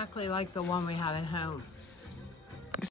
exactly like the one we have at home.